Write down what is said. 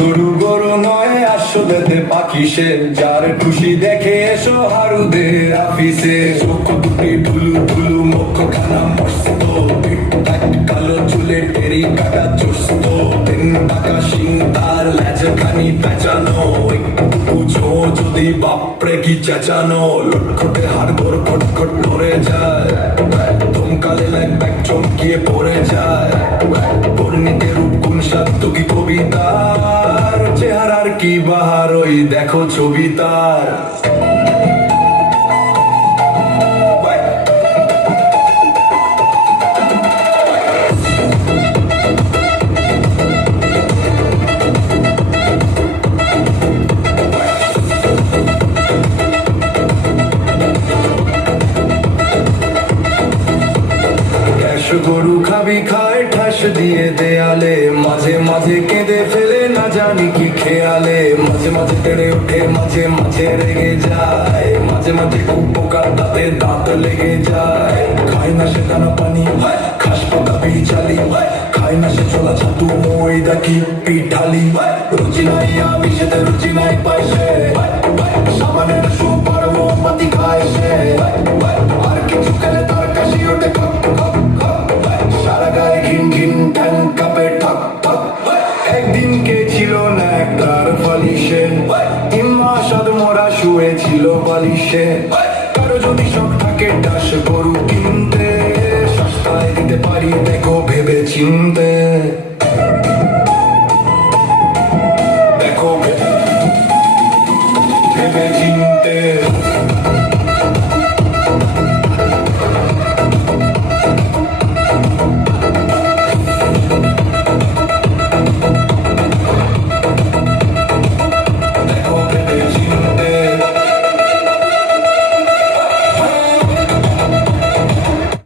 গরু গরু নয় আসলেতে পাখি সে, যার খুশি দেখে এসো হারুদে আফিসে। চোখ দুটি ঢুলু ঢুলু মুখ খানা মস্ত, কালো চুলে টেরি কাটা চুস্ত, তিন টাকা সিং তার লেজ খানি পেঁচানো, একটু বুঝো যদি বাপরে কি চেঁচানো। লটখটে হাড় গোর খটখট নড়ে যায়, ধমকালে লাইক ব্যাগ চমকিয়ে পড়ে যায়। পরিণীতে রূপ গুণ সাধ্য কি কবিতার, চেহারার কি বাহার ওই দেখো ছবি তার। গরু খাবি খায় ঠাস দিয়ে দেয়ালে, মাঝে মাঝে কেঁদে ফেলে না জানি কি খেয়ালে। মাঝে মাঝে তেড়ে ওঠে মাঝে মাঝে রেগে যায়, মাঝে মাঝে খুব পোকার দাঁতে দাঁত লেগে যায়। খায় না সে দানা পানি খাস পাতা বিচালি, খায় না সে ছোলা ছাতু ময়দা কি পিঠালি। রুচি নাই আমি সেতে রুচি নাই পাইছে, সামানের সুপার পাতি খায় সে। আর কিছু খেলে তার কাশি ওঠে খপ খপ খপ, সারা গায়ে ঘিন ঘিন ঠ্যাং কাঁপে ঠক ঠক। একদিন কে ছিল না একটার বালিশে, 3 মাস আধ মরা শুয়েছিল বালিশে। কারো যদি শখ থাকে ডাস গরু কিনতে, সস্তায় দিতে পারি দেখো ভেবে চিনতে। দেখো ভেবে চিনতে।